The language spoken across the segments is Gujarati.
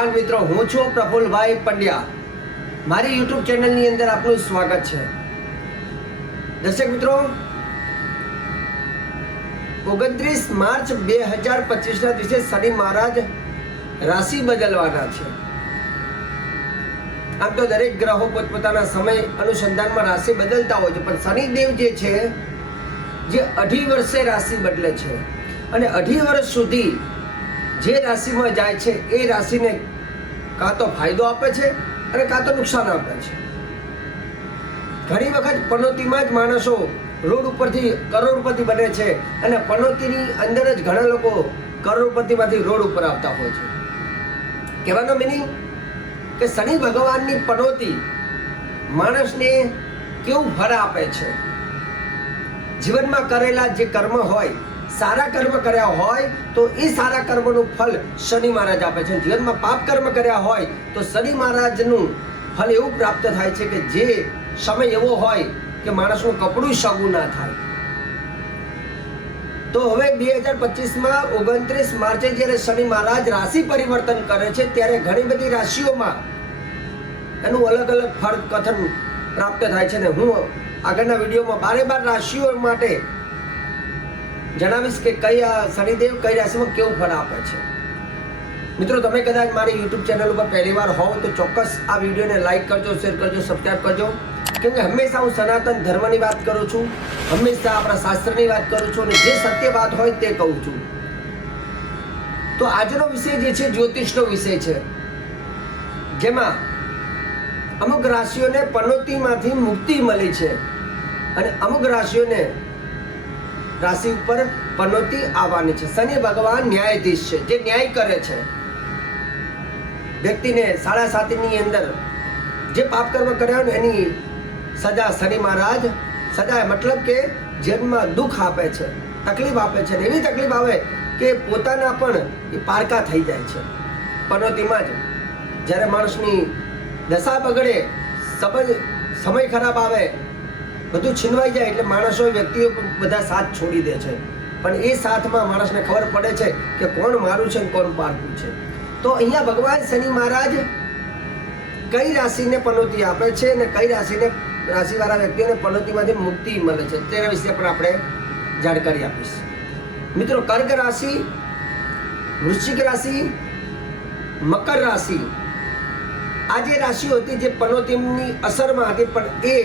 જવાન મિત્રો, હું છું પ્રફુલભાઈ પંડ્યા. મારી યુટ્યુબ ચેનલની અંદર આપનું સ્વાગત છે. દર્શક મિત્રો, 29 માર્ચ 2025ના દિવસે શનિ મહારાજ રાશિ બદલવાના છે. આમ તો દરેક ગ્રહો પોતપોતાના સમય અનુસંધાનમાં રાશિ બદલતા હોય છે, પણ શનિદેવ જે છે જે 18 વર્ષે રાશિ બદલે છે અને 18 વર્ષ સુધી જે રાશિમાં જાય છે એ રાશિને કાં તો ફાયદો આપે છે અને કાં તો નુકસાન આપે છે. ઘણી વખત પનોતીમાં જ માણસો રોડ ઉપરથી કરોડપતિ બને છે અને પનોતીની અંદર જ ઘણા લોકો કરોડપતિમાંથી રોડ ઉપર આવતા હોય છે. કહેવાનો મિનિંગ કે શનિ ભગવાનની પનોતી માણસને કેવું ફળ આપે છે. જીવનમાં કરેલા જે કર્મ હોય, સારા કર્મ કર્યા હોય તો એ સારા કર્મનું ફળ શનિ મહારાજ આપે છે. જીવનમાં પાપ કર્મ કર્યા હોય તો શનિ મહારાજનું ફળ એવું પ્રાપ્ત થાય છે કે જે સમય એવો હોય કે માણસનું કપડું સગું ના થાય. તો હવે 2025માં 29 માર્ચે જ્યારે શનિ મહારાજ રાશિ પરિવર્તન કરે છે ત્યારે ઘણી બધી રાશિઓમાં એનું અલગ અલગ ફળ કથન પ્રાપ્ત થાય છે ને હું આગળના વિડીયોમાં બાર રાશિઓ માટે જણાવીશ કે કયા શનિદેવ કઈ રાશિમાં કેવું ફળ આપે છે. મિત્રો, તમે કદાચ મારી યુટ્યુબ ચેનલ ઉપર પહેલી વાર હોવ તો ચોક્કસ આ વિડીયોને લાઈક કરજો, શેર કરજો, સબસ્ક્રાઈબ કરજો, કેમ કે હંમેશા હું સનાતન ધર્મની વાત કરું છું, હંમેશા આપણા શાસ્ત્રની વાત કરું છું અને જે સત્ય વાત હોય તે કહું છું. તો આજનો વિષય જે છે જ્યોતિષનો વિષય છે, જેમાં અમુક રાશિઓને પનોતીમાંથી મુક્તિ મળી છે અને અમુક રાશિઓને રાશિ ઉપર પનોતી આવવાની છે. શનિ ભગવાન ન્યાયાધીશ છે, જે ન્યાય કરે છે. વ્યક્તિને 7.5ની અંદર જે પાપ કર્મ કર્યા હોય એની સજા શનિ મહારાજ સજા મતલબ કે જન્મમાં દુઃખ આપે છે, તકલીફ આપે છે. એવી તકલીફ આવે કે પોતાના પણ એ પારકા થઈ જાય છે. પનોતીમાં જ જ્યારે માણસની દશા બગડે, સમય ખરાબ આવે, બધું છીનવાઈ જાય એટલે માણસો વ્યક્તિઓ બધા સાથ છોડી દે છે. પણ એ સાથમાં માણસને ખબર પડે છે કે કોણ મારું છે અને કોણ પારકું છે. તો અહીંયા ભગવાન શનિ મહારાજ કઈ રાશિને પનોતી આપે છે અને કઈ રાશિવાળા વ્યક્તિઓને પનોતીમાંથી મુક્તિ મળે છે તેના વિશે પણ આપણે જાણકારી આપીશ. મિત્રો, કર્ક રાશિ, વૃશ્ચિક રાશિ, મકર રાશિ, આ જે રાશિઓ હતી જે પનોતીની અસરમાં હતી, પણ એ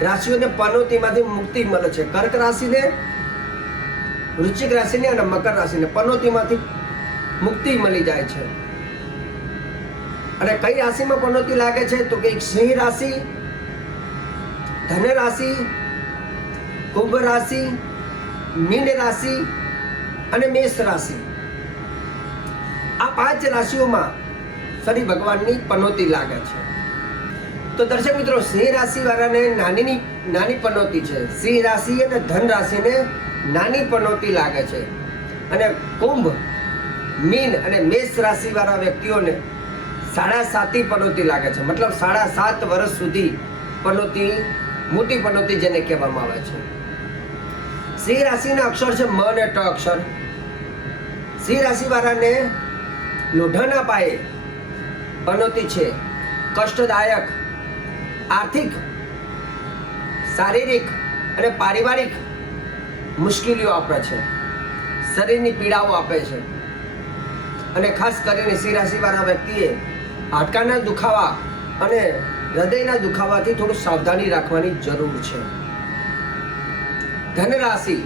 રાશિઓને પનોતીમાંથી મુક્તિ મળે છે. કર્ક રાશિને, વૃશ્ચિક રાશિને અને મકર રાશિને પનોતીમાંથી મુક્તિ મળી જાય છે. અને કઈ રાશિમાં પનોતી લાગે છે તો કે સિંહ રાશિ, ધન રાશિ, કુંભ રાશિ, મીન રાશિ અને મેષ રાશિ. આ 5 રાશિઓમાં શનિ ભગવાનની પનોતી લાગે છે. તો દર્શક મિત્રો, સિંહ રાશિ વાળાને નાની પનોતી છે. સિંહ રાશિ અને ધન રાશિને નાની પનોતી લાગે છે અને કુંભ, મીન અને મેષ રાશિ વાળા વ્યક્તિઓને 7.5 પનોતી લાગે છે. મતલબ 7.5 વર્ષ સુધી પનોતી, મોટી પનોતી જેને કહેવામાં આવે છે. સિંહ રાશિના અક્ષર છે મ અને ટ અક્ષર. સિંહ રાશિ વાળાને લોઢાના પાયે પનોતી છે. કષ્ટદાયક, આર્થિક, શારીરિક અને પારિવારિક મુશ્કેલીઓ આપે છે, શરીરની પીડાઓ આપે છે. અને ખાસ કરીને સિંહ રાશિવાળા વ્યક્તિએ હાડકાના દુખાવા અને હૃદયના દુખાવાથી થોડું સાવધાની રાખવાની જરૂર છે. ધન રાશિ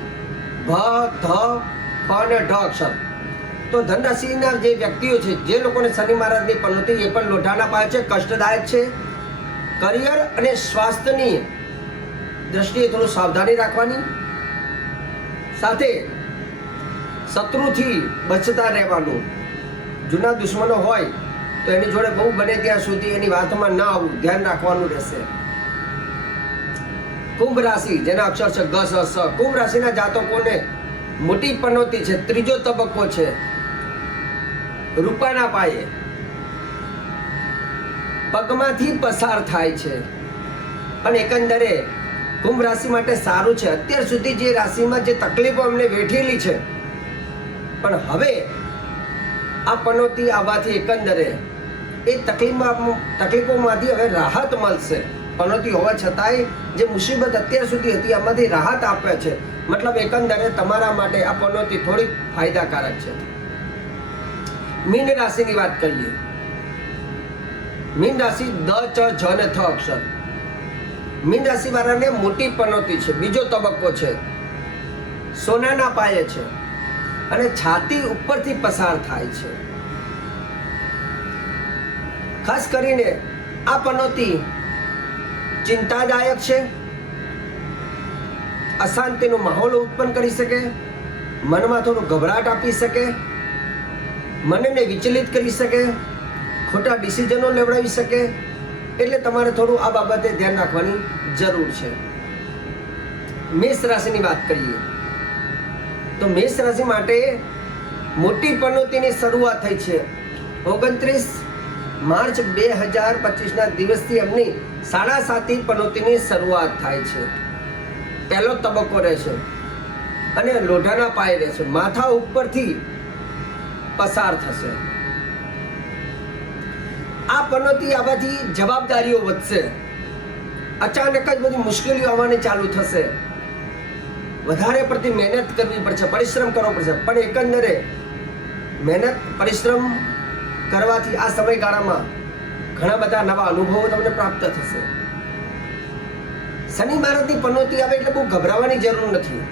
ભ, ધ, પ અને ઢ અક્ષર. તો ધન રાશિના જે વ્યક્તિઓ છે, જે લોકોને શનિ મહારાજની પનોતી એ પણ લોઢાના પાયા છે, કષ્ટદાયક છે. કરિયર અને સ્વાસ્થ્યની દ્રષ્ટિએ થોડું સાવધાની રાખવાની, સાથે શત્રુથી બચતા રહેવાનું. જૂના દુશ્મનો હોય તો એની જોડે બહુ બને ત્યાં સુધી એની વાતમાં ના આવવું, ધ્યાન રાખવાનું રહેશે. કુંભ રાશિ, જેના અક્ષર છે ગ, સ, સ. કુંભ રાશિના જાતકોને મોટી પનોતી છે, 3જો તબક્કો છે. રૂપાના પાયે પગમાંથી પસાર થાય છે. પણ એકંદરે કુંભ રાશિ માટે સારું છે. અત્યાર સુધી જે રાશિમાં જે તકલીફો અમને વેઠેલી છે, પણ હવે આ પનોતી આવવાથી એકંદરે એ તકલીફોમાંથી હવે રાહત મળશે. પનોતી હોવા છતાંય જે મુસીબત અત્યાર સુધી હતી આમાંથી રાહત આપે છે. મતલબ એકંદરે તમારા માટે આ પનોતી થોડીક ફાયદાકારક છે. મીન રાશિની વાત કરીએ. મીન રાશિ દ ચ જ ને થ અક્ષર. મીન રાશિ વાળાને મોટી પનોતી છે. બીજો તબક્કો છે. સોનાના પાયે છે અને છાતી ઉપરથી પસાર થાય છે. ખાસ કરીને આ પનોતી ચિંતાદાયક છે. અશાંતિનો માહોલ ઉત્પન્ન કરી શકે, મનમાં થોડું ગભરાટ આપી શકે, મનને વિચલિત કરી શકે, ખોટા ડિસિઝનો લેવડાવી શકે. એટલે તમારે થોડું આ બાબતે ધ્યાન રાખવાની જરૂર છે. મેષ રાશિની વાત કરીએ તો મેષ રાશિ માટે મોટી પનોતીની શરૂઆત થઈ છે. 29 માર્ચ 2025ના દિવસથી એમની 7.5 પનોતીની શરૂઆત થાય છે. પહેલો તબક્કો રહેશે અને લોઢાના પાયે રહેશે. માથા ઉપરથી પસાર થશે. આ પનોતી આવવાથી જવાબદારીઓ વધશે. અચાનક જ બધી મુશ્કેલીઓ આવવાની ચાલુ થશે. વધારે પડતી મહેનત કરવી પડશે, પરિશ્રમ કરવો પડશે. પણ એકંદરે મહેનત પરિશ્રમ કરવાથી આ સમયગાળામાં ઘણા બધા નવા અનુભવો તમને પ્રાપ્ત થશે. શનિ મહારાજની પનોતી આવે એટલે બહુ ગભરાવાની જરૂર નથી,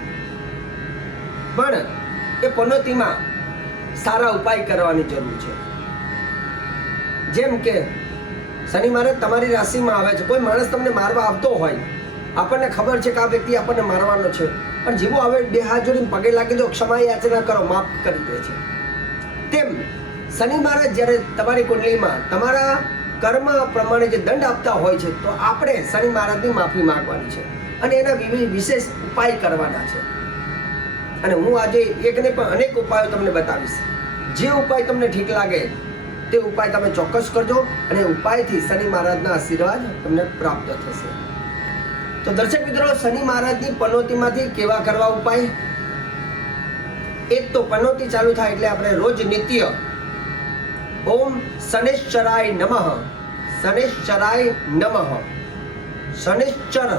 પણ એ પનોતીમાં સારા ઉપાય કરવાની જરૂર છે. જેમ કે શનિ મહારાજ તમારી રાશિમાં આવે છે. કોઈ માણસ તમને મારવા આવતો હોય, આપણને ખબર છે કે આ વ્યક્તિ આપણને મારવાનો છે, પણ જેવું આવે 2 હાથ જોડીને પગે લાગી દો, ક્ષમા યાચના કરો, માફ કરી દે છે. તેમ શનિ મહારાજ જ્યારે તમારી કુંડલીમાં તમારા કર્મ પ્રમાણે જે દંડ આપતા હોય છે, તો આપણે શનિ મહારાજની માફી માંગવાની છે અને એના વિશેષ ઉપાય કરવાના છે. અને હું આજે એક ને પણ અનેક ઉપાયો તમને બતાવીશ. જે ઉપાય તમને ઠીક લાગે તે ઉપાય તમે ચોક્કસ કરજો અને ઉપાયથી શનિ મહારાજના આશીર્વાદ તમને પ્રાપ્ત થશે. તો દર્શક મિત્રો, શનિ મહારાજની પનોતીમાંથી કેવા કરવા ઉપાય? એક તો પનોતી ચાલુ થાય એટલે આપણે રોજ નિત્ય ઓમ શનિશ્ચરાય નમઃ, શનિશ્ચરાય નમઃ. શનિશ્ચર,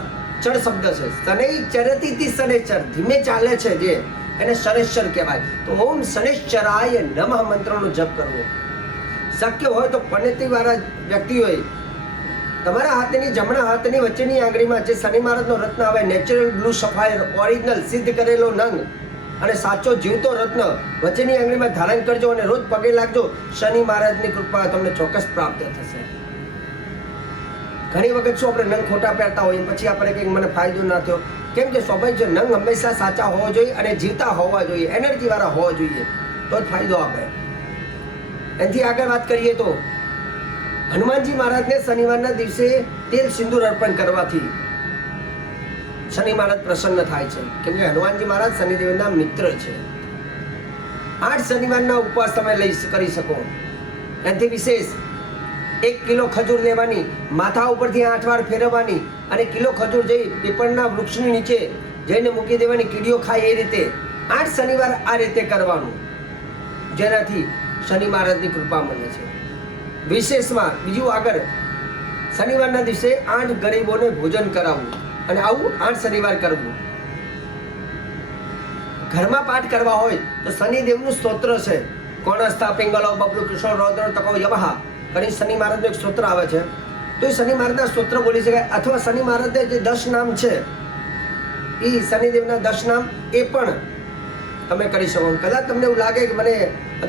ચર શબ્દ છે. શનૈચરતી શનિશ્ચર, ધીમે ચાલે છે જે, એને શનિશ્ચર કહેવાય. તો ઓમ શનિશ્ચરાય નમઃ મંત્રનો જપ કરવો. શક્ય હોય તો પનોતી વાળા વ્યક્તિઓએ તમારા હાથની જમણા હાથની વચ્ચેની આંગળીમાં જે શનિ મહારાજનો રત્ન આવે, નેચરલ બ્લુ સફાયર, ઓરિજિનલ સિદ્ધ કરેલો નંગ અને સાચો જીવતો રત્ન વચ્ચેની આંગળીમાં ધારણ કરજો અને રોજ પગે લાગજો. શનિ મહારાજની કૃપા તમને ચોક્કસ પ્રાપ્ત થશે. ઘણી વખત શું આપણે નંગ ખોટા પહેરતા હોઈએ, પછી આપણે કંઈક મને ફાયદો ના થયો. કેમ કે સ્વાભાવિક છે, નંગ હંમેશા સાચા હોવા જોઈએ અને જીવતા હોવા જોઈએ, એનર્જી વાળા હોવા જોઈએ, તો જ ફાયદો આપે. એનાથી આગળ વાત કરીએ તો હનુમાનજી મહારાજને શનિવારના દિવસે તેલ સિંદૂર અર્પણ કરવાથી શનિ મહારાજ પ્રસન્ન થાય છે. કેમ કે હનુમાનજી મહારાજ શનિદેવના મિત્ર છે. 8 શનિવારના ઉપવાસ તમે કરી શકો. એનાથી વિશેષ 1 કિલો ખજૂર લેવાની, માથા ઉપરથી 8 વાર ફેરવવાની અને કિલો ખજૂર જઈ પીપળના વૃક્ષની નીચે જઈને મૂકી દેવાની, કીડીઓ ખાય એ રીતે 8 શનિવાર આ રીતે કરવાનું, જેનાથી શનિ મહારાજની કૃપા મળે છે. વિશેષમાં બીજું આગળ શનિવારના દિવસે 8 ગરીબોને ભોજન કરાવવું અને આવું 8 શનિવાર કરવું. ઘરમાં પાઠ કરવા હોય તો શનિદેવનું સ્તોત્ર છે, કોણસ્થા પિંગલો બબલુ કૃષ્ણ રૌદ્ર તકો યમહા કરીને શનિ મહારાજનું એક સ્તોત્ર આવે છે. તો એ શનિ મહારાજના સ્તોત્ર બોલી શકાય. અથવા શનિ મહારાજના જે 10 નામ છે એ શનિદેવના 10 નામ એ પણ તમે કરી શકો. કદાચ તમને એવું લાગે કે મને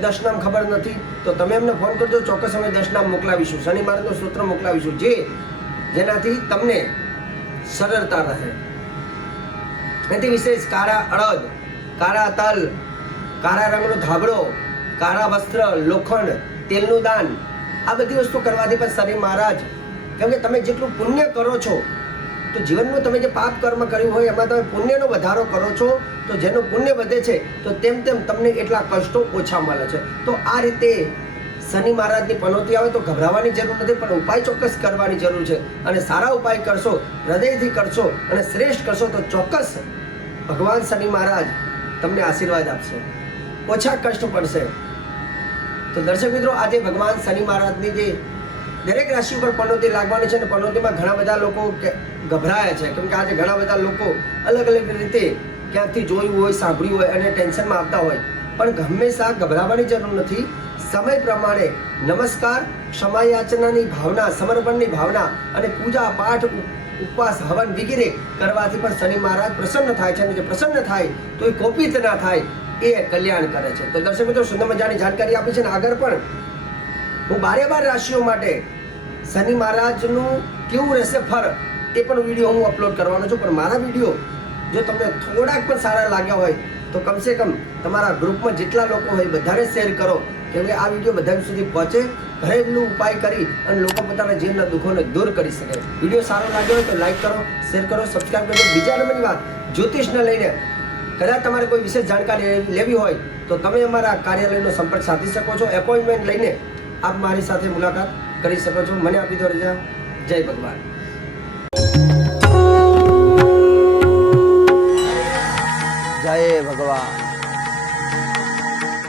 10 નામ ખબર નથી, તો તમે અમને ફોન કરજો, ચોક્કસ અમે 10 નામ મોકલાવીશું, શનિ મહારાજનું સ્તોત્ર મોકલાવીશું, જેનાથી તમને સરળતા રહે. એનાથી વિશેષ કાળા અડદ, કાળા તલ, કાળા રંગનો ધાબળો, કાળા વસ્ત્ર, લોખંડ, તેલનું દાન, આ બધી વસ્તુ કરવાથી પણ શનિ મહારાજ, કેમ કે તમે જેટલું પુણ્ય કરો છો, તો જીવનમાં તમે જે પાપ કર્મ કર્યું હોય એમાં તમે પુણ્યનો વધારો કરો છો, તો જેનું પુણ્ય વધે છે તો તેમ તેમ તમને એટલા કષ્ટો ઓછા મળે છે. તો આ રીતે શનિ મહારાજની પનોતી આવે તો ગભરાવાની જરૂર નથી, પણ ઉપાય ચોક્કસ કરવાની જરૂર છે. અને સારા ઉપાય કરશો, હૃદયથી કરશો અને શ્રેષ્ઠ કરશો તો ચોક્કસ ભગવાન શનિ મહારાજ તમને આશીર્વાદ આપશે, ઓછા કષ્ટ પડશે. તો દર્શક મિત્રો, આજે ભગવાન શનિ મહારાજની જે દરેક રાશિ ઉપર પનોતી લાગવાની છે, અને પનોતીમાં ઘણા બધા લોકો ગભરાયા છે, કેમ કે આજે ઘણા બધા લોકો અલગ અલગ રીતે ક્યાંકથી જોયું હોય, સાંભળ્યું હોય અને ટેન્શનમાં આવતા હોય. પણ હંમેશા ગભરાવાની જરૂર નથી. સમય પ્રમાણે નમસ્કાર, ક્ષમા યાચનાની ભાવના, સમર્પણની ભાવના અને પૂજા પાઠ, ઉપવાસ, હવન વગેરે કરવાથી પણ શનિ મહારાજ પ્રસન્ન થાય છે, અને જે પ્રસન્ન થાય તો એ કોપિત ના થાય, એ કલ્યાણ કરે છે. તો દર્શક મિત્રો, સુંદર મજાની જાણકારી આપી છે, અને આગળ પણ હું 12 રાશિઓ માટે શનિ મહારાજનું કેવું રહેશે ફળ, એ પણ વિડીયો હું અપલોડ કરવાનો છું. પણ મારા વિડીયો જો તમને થોડાક પણ સારા લાગ્યા હોય તો કમસે કમ તમારા ગ્રુપમાં જેટલા લોકો હોય બધાને શેર કરો, કેમ કે આ વિડીયો બધા સુધી પહોંચે, ઘરેલું ઉપાય કરી અને લોકો પોતાના જીવનના દુઃખોને દૂર કરી શકે. વિડીયો સારો લાગ્યો હોય તો લાઈક કરો, શેર કરો, સબસ્ક્રાઈબ કરજો. બીજા નંબરની વાત, જ્યોતિષને લઈને કદાચ તમારે કોઈ વિશેષ જાણકારી લેવી હોય તો તમે અમારા કાર્યાલયનો સંપર્ક સાધી શકો છો. એપોઇન્ટમેન્ટ લઈને આપ મારી સાથે મુલાકાત કરી શકો છો. મને આપી દો રજા. જય ભગવાન. જય ભગવાન.